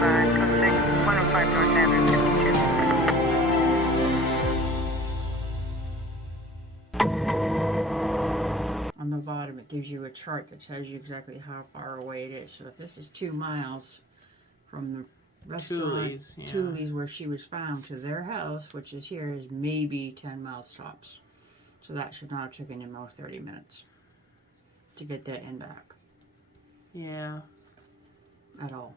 5, code 6, 105 North Avenue, 52. On the bottom, it gives you a chart that tells you exactly how far away it is. So if this is 2 miles from the restaurant, Tooley's, where she was found, to their house, which is here, is maybe 10 miles tops. So that should not have taken him about 30 minutes to get that and back. Yeah. At all.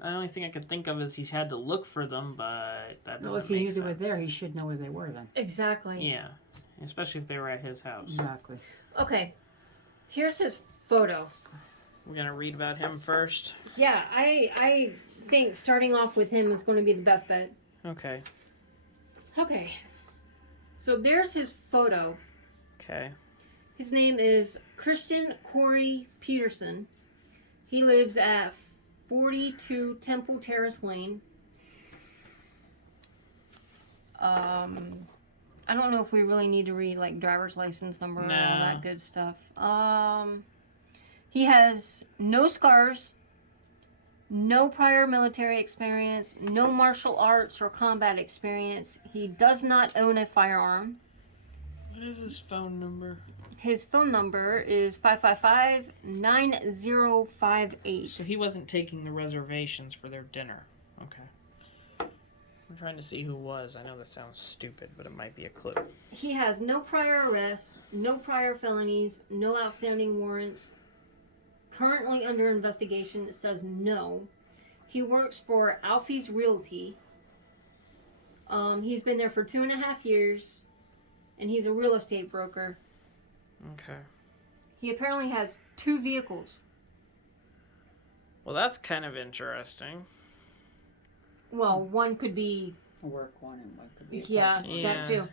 The only thing I could think of is he's had to look for them, but that doesn't make sense. Well, if he knew they were there, he should know where they were then. Exactly. Yeah. Especially if they were at his house. Exactly. Okay. Here's his photo. We're going to read about him first. Yeah, I think starting off with him is going to be the best bet. Okay. Okay. So there's his photo. Okay. His name is Christian Corey Peterson. He lives at 42 Temple Terrace Lane. I don't know if we really need to read like driver's license number and all that good stuff. He has no scars, no prior military experience, no martial arts or combat experience. He does not own a firearm. What is his phone number? His phone number is 555-9058. So he wasn't taking the reservations for their dinner. Okay. I'm trying to see who was. I know that sounds stupid, but it might be a clue. He has no prior arrests, no prior felonies, no outstanding warrants. Currently under investigation. It says no. He works for Alfie's Realty. He's been there for 2.5 years, and he's a real estate broker. Okay. He apparently has 2 vehicles. Well, that's kind of interesting. Well, one could be A work one and one could be a yeah, that too.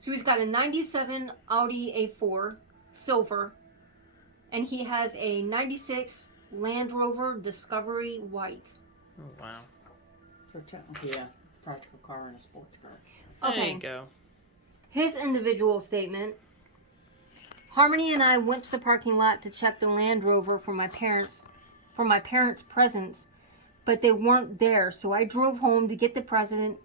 So he's got a 97 Audi A4 silver, and he has a 96 Land Rover Discovery white. Oh, wow. So technically, yeah, practical car and a sports car. Okay. There you go. His individual statement. Harmony and I went to the parking lot to check the Land Rover for my parents' presents, but they weren't there. So I drove home to get the presents,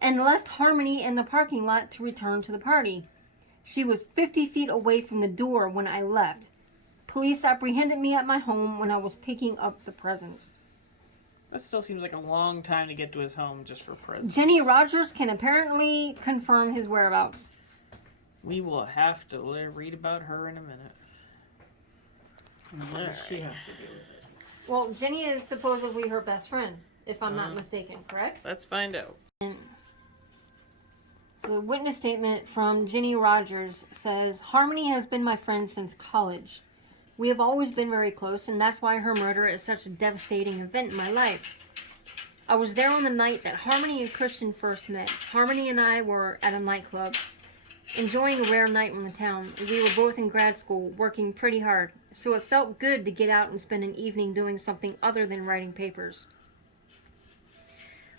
and left Harmony in the parking lot to return to the party. She was 50 feet away from the door when I left. Police apprehended me at my home when I was picking up the presents. That still seems like a long time to get to his home just for presents. Jenny Rogers can apparently confirm his whereabouts. We will have to read about her in a minute. And what does she have to do with it? Well, Jenny is supposedly her best friend, if I'm not mistaken, correct? Let's find out. So the witness statement from Jenny Rogers says, Harmony has been my friend since college. We have always been very close, and that's why her murder is such a devastating event in my life. I was there on the night that Harmony and Christian first met. Harmony and I were at a nightclub, enjoying a rare night in the town. We were both in grad school, working pretty hard, so it felt good to get out and spend an evening doing something other than writing papers.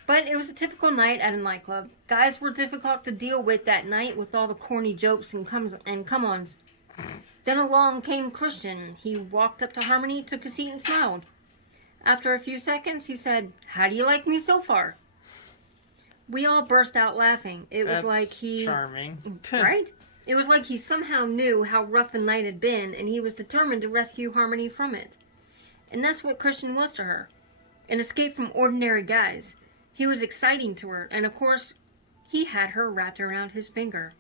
But it was a typical night at a nightclub. Guys were difficult to deal with that night with all the corny jokes and come-ons. Then along came Christian. He walked up to Harmony, took a seat, and smiled. After a few seconds, he said, "How do you like me so far?" We all burst out laughing. It was like he... charming. Right? It was like he somehow knew how rough the night had been, and he was determined to rescue Harmony from it. And that's what Christian was to her. An escape from ordinary guys. He was exciting to her, and of course, he had her wrapped around his finger.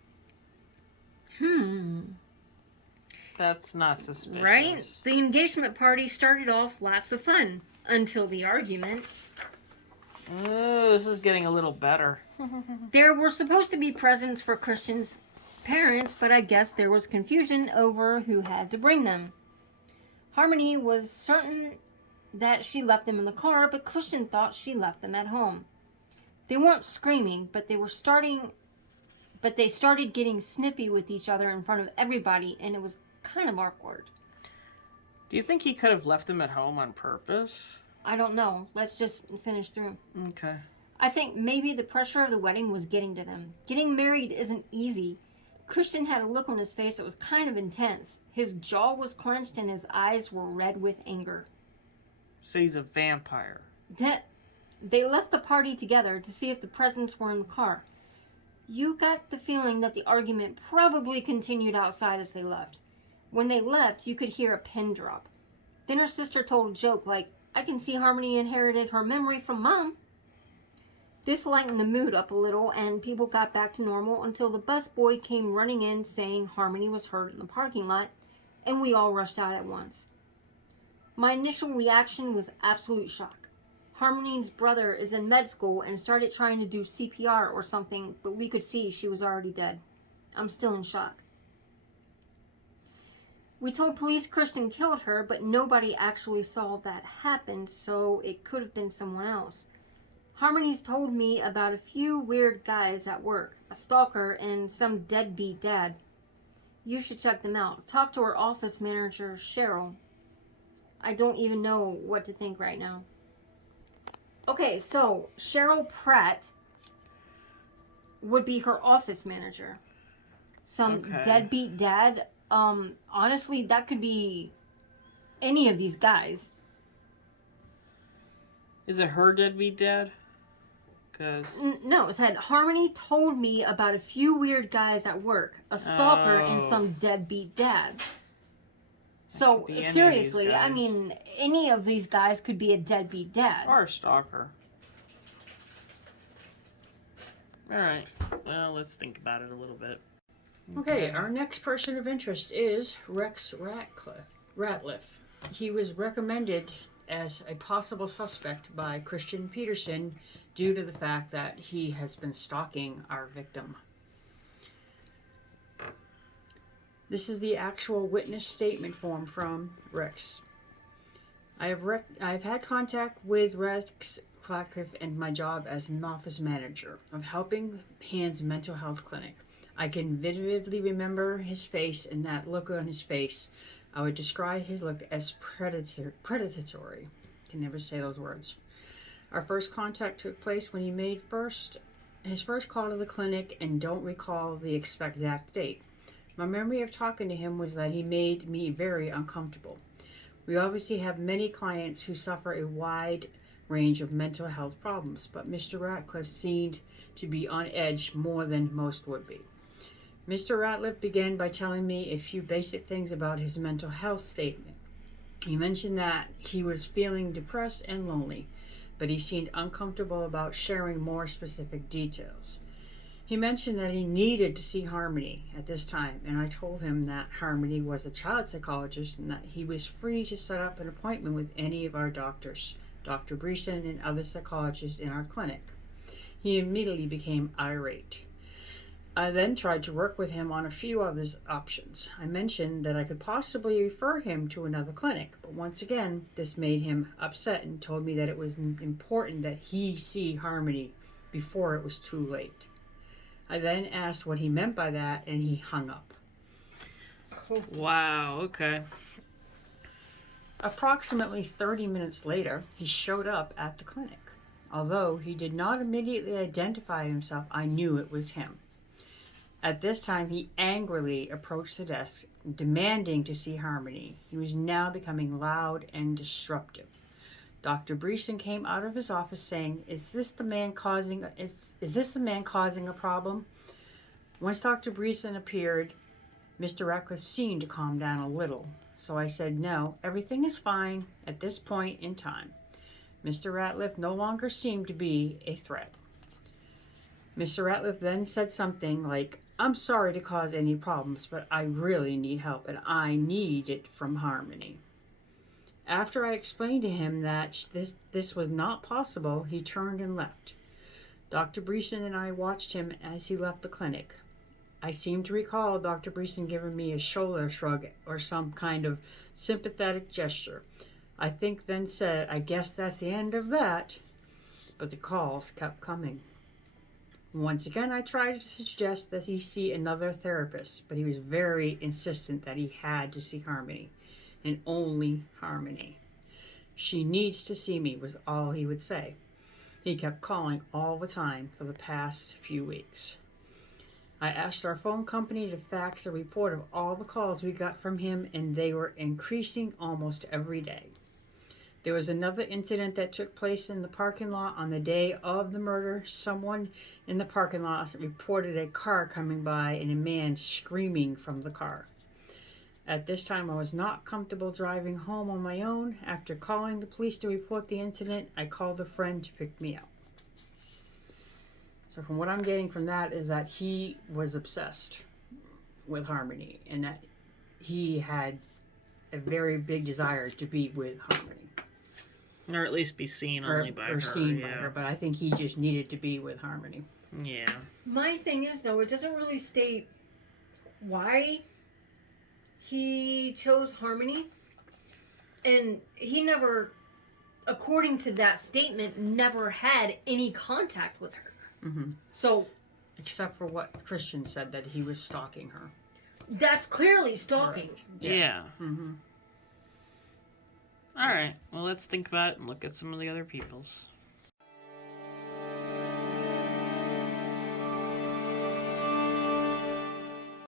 That's not suspicious. Right? The engagement party started off lots of fun, until the argument. Oh, this is getting a little better. There were supposed to be presents for Christian's parents, but I guess there was confusion over who had to bring them. Harmony was certain that she left them in the car, but Christian thought she left them at home. They weren't screaming, but they started getting snippy with each other in front of everybody, and it was kind of awkward. Do you think he could have left them at home on purpose? I don't know. Let's just finish through. Okay. I think maybe the pressure of the wedding was getting to them. Getting married isn't easy. Christian had a look on his face that was kind of intense. His jaw was clenched and his eyes were red with anger. So he's a vampire. They left the party together to see if the presents were in the car. You got the feeling that the argument probably continued outside as they left. When they left, you could hear a pin drop. Then her sister told a joke like, I can see Harmony inherited her memory from Mom. This lightened the mood up a little, and people got back to normal until the busboy came running in saying Harmony was hurt in the parking lot, and we all rushed out at once. My initial reaction was absolute shock. Harmony's brother is in med school and started trying to do CPR or something, but we could see she was already dead. I'm still in shock. We told police Christian killed her, but nobody actually saw that happen, so it could have been someone else. Harmony's told me about a few weird guys at work, a stalker, and some deadbeat dad. You should check them out. Talk to her office manager, Cheryl. I don't even know what to think right now. Okay, so Cheryl Pratt would be her office manager. Some deadbeat dad. Honestly, that could be any of these guys. Is it her deadbeat dad? Because no, it said Harmony told me about a few weird guys at work, a stalker, and some deadbeat dad. So seriously, I mean, any of these guys could be a deadbeat dad or a stalker. All right, well, let's think about it a little bit. Okay, our next person of interest is Rex Ratliff. He was recommended as a possible suspect by Christian Peterson due to the fact that he has been stalking our victim. This is the actual witness statement form from Rex. I've had contact with Rex Ratliff in my job as an office manager of Helping Hands Mental Health Clinic. I can vividly remember his face and that look on his face. I would describe his look as predatory. Can never say those words. Our first contact took place when he made his first call to the clinic and don't recall the exact date. My memory of talking to him was that he made me very uncomfortable. We obviously have many clients who suffer a wide range of mental health problems, but Mr. Ratliff seemed to be on edge more than most would be. Mr. Ratliff began by telling me a few basic things about his mental health statement. He mentioned that he was feeling depressed and lonely, but he seemed uncomfortable about sharing more specific details. He mentioned that he needed to see Harmony at this time, and I told him that Harmony was a child psychologist and that he was free to set up an appointment with any of our doctors, Dr. Breeson and other psychologists in our clinic. He immediately became irate. I then tried to work with him on a few other options. I mentioned that I could possibly refer him to another clinic, but once again, this made him upset and told me that it was important that he see Harmony before it was too late. I then asked what he meant by that, and he hung up. Wow, okay. Approximately 30 minutes later, he showed up at the clinic. Although he did not immediately identify himself, I knew it was him. At this time, he angrily approached the desk, demanding to see Harmony. He was now becoming loud and disruptive. Dr. Breeson came out of his office saying, is this the man causing a problem? Once Dr. Breeson appeared, Mr. Ratliff seemed to calm down a little. So I said, no, everything is fine at this point in time. Mr. Ratliff no longer seemed to be a threat. Mr. Ratliff then said something like, I'm sorry to cause any problems, but I really need help, and I need it from Harmony. After I explained to him that this was not possible, he turned and left. Dr. Breeson and I watched him as he left the clinic. I seem to recall Dr. Breeson giving me a shoulder shrug or some kind of sympathetic gesture. I think then said, I guess that's the end of that. But the calls kept coming. Once again, I tried to suggest that he see another therapist, but he was very insistent that he had to see Harmony, and only Harmony. She needs to see me was all he would say. He kept calling all the time for the past few weeks. I asked our phone company to fax a report of all the calls we got from him, and they were increasing almost every day. There was another incident that took place in the parking lot on the day of the murder. Someone in the parking lot reported a car coming by and a man screaming from the car. At this time, I was not comfortable driving home on my own. After calling the police to report the incident, I called a friend to pick me up. So from what I'm getting from that is that he was obsessed with Harmony and that he had a very big desire to be with Harmony. Or at least be seen only by her. Or seen by her, but I think he just needed to be with Harmony. Yeah. My thing is, though, it doesn't really state why he chose Harmony. And he never, according to that statement, never had any contact with her. Mm-hmm. So, except for what Christian said, that he was stalking her. That's clearly stalking. Right. Yeah. Mm-hmm. All right. Well, let's think about it and look at some of the other people's.